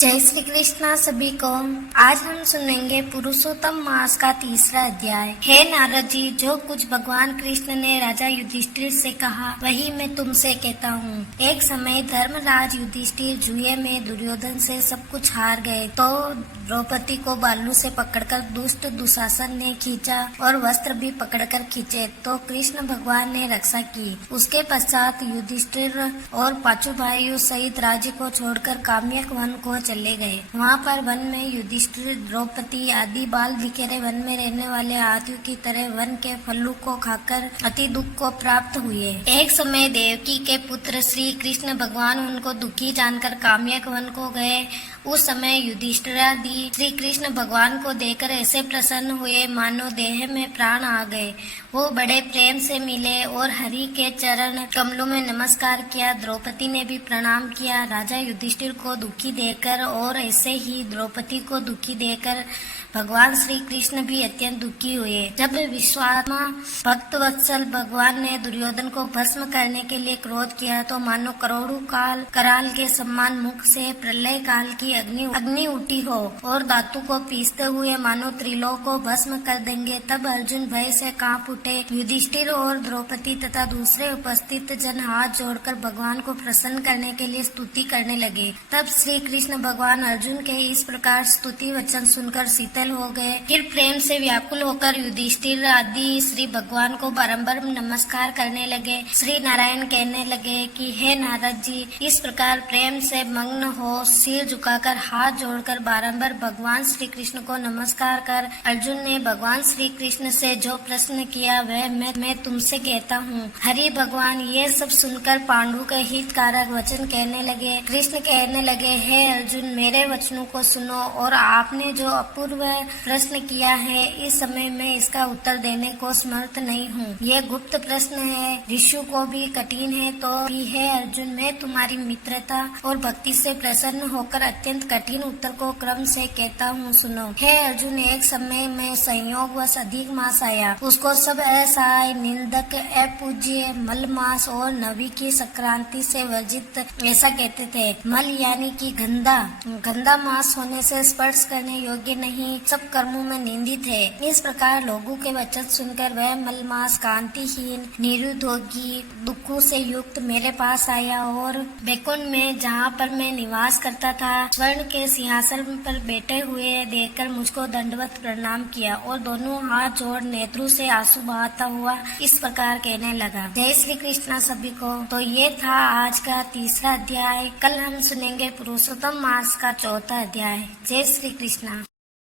जय श्री कृष्णा सभी को। आज हम सुनेंगे पुरुषोत्तम मास का तीसरा अध्याय। हे नारद जी, जो कुछ भगवान कृष्ण ने राजा युधिष्ठिर से कहा वही मैं तुमसे कहता हूँ। एक समय धर्मराज युधिष्ठिर जुए में दुर्योधन से सब कुछ हार गए तो द्रौपदी को बालू से पकड़कर दुष्ट दुशासन ने खींचा और वस्त्र भी पकड़कर खींचे तो कृष्ण भगवान ने रक्षा की। उसके पश्चात युधिष्ठिर और पांचों भाइयों सहित राज्य को छोड़कर काम्यक वन को चले गए। वहाँ पर वन में युधिष्ठिर, द्रौपदी आदि बाल बिखेरे वन में रहने वाले हाथियों की तरह वन के फलों को खाकर अति दुख को प्राप्त हुए। एक समय देवकी के पुत्र श्री कृष्ण भगवान उनको दुखी जानकर काम्यक वन को गए। उस समय युधिष्ठिरादि श्री कृष्ण भगवान को देखकर ऐसे प्रसन्न हुए मानो देह में प्राण आ गए। वो बड़े प्रेम से मिले और हरि के चरण कमलों में नमस्कार किया। द्रौपदी ने भी प्रणाम किया। राजा युधिष्ठिर को दुखी देखकर और ऐसे ही द्रौपदी को दुखी देखकर भगवान श्री कृष्ण भी अत्यंत दुखी हुए। जब विश्वात्मा भक्त वत्सल भगवान ने दुर्योधन को भस्म करने के लिए क्रोध किया तो मानो करोड़ों काल कराल के समान मुख से प्रलय काल की अग्नि उठी हो और धातु को पीसते हुए मानो त्रिलोक को भस्म कर देंगे। तब अर्जुन भय से कांप उठे। युधिष्ठिर और द्रौपदी तथा दूसरे उपस्थित जन हाथ जोड़कर भगवान को प्रसन्न करने के लिए स्तुति करने लगे। तब श्री कृष्ण भगवान अर्जुन के इस प्रकार स्तुति वचन सुनकर शीतल हो गए। फिर प्रेम से व्याकुल होकर युधिष्ठिर आदि श्री भगवान को बारंबार नमस्कार करने लगे। श्री नारायण कहने लगे कि हे नारद जी, इस प्रकार प्रेम से मग्न हो सिर झुकाकर हाथ जोड़कर बारंबार भगवान श्री कृष्ण को नमस्कार कर अर्जुन ने भगवान श्री कृष्ण से जो प्रश्न किया वह मैं तुमसे कहता हूँ। हरि भगवान ये सब सुनकर पांडु के हितकारक वचन कहने लगे। कृष्ण कहने लगे, हे अर्जुन, मेरे वचनों को सुनो और आपने जो अपूर्व प्रश्न किया है इस समय मैं इसका उत्तर देने को समर्थ नहीं हूँ। ये गुप्त प्रश्न है, ऋषियों को भी कठिन है तो भी है अर्जुन, मैं तुम्हारी मित्रता और भक्ति से प्रसन्न होकर अत्यंत कठिन उत्तर को क्रम से कहता हूँ, सुनो। हे अर्जुन, एक समय में संयोगवश अधिक मास आया। उसको सब असहाय, निंदक, अपूज्य, मल मास और नवी की संक्रांति से वर्जित ऐसा कहते थे। मल यानी कि गंदा मास होने से स्पर्श करने योग्य नहीं, सब कर्मों में निंदित है। इस प्रकार लोगों के वचन सुनकर वह मलमास कांतिहीन, निरुद्योगी, दुखों से युक्त मेरे पास आया और बैकुंठ में जहाँ पर मैं निवास करता था स्वर्ण के सिंहासन पर बैठे हुए देखकर मुझको दंडवत प्रणाम किया और दोनों हाथ जोड़ नेत्रों से आंसू बहाता हुआ इस प्रकार कहने लगा। जय श्री कृष्णा सभी को। तो ये था आज का तीसरा अध्याय। कल हम सुनेंगे पुरुषोत्तम मास का चौथा अध्याय। जय श्री कृष्णा।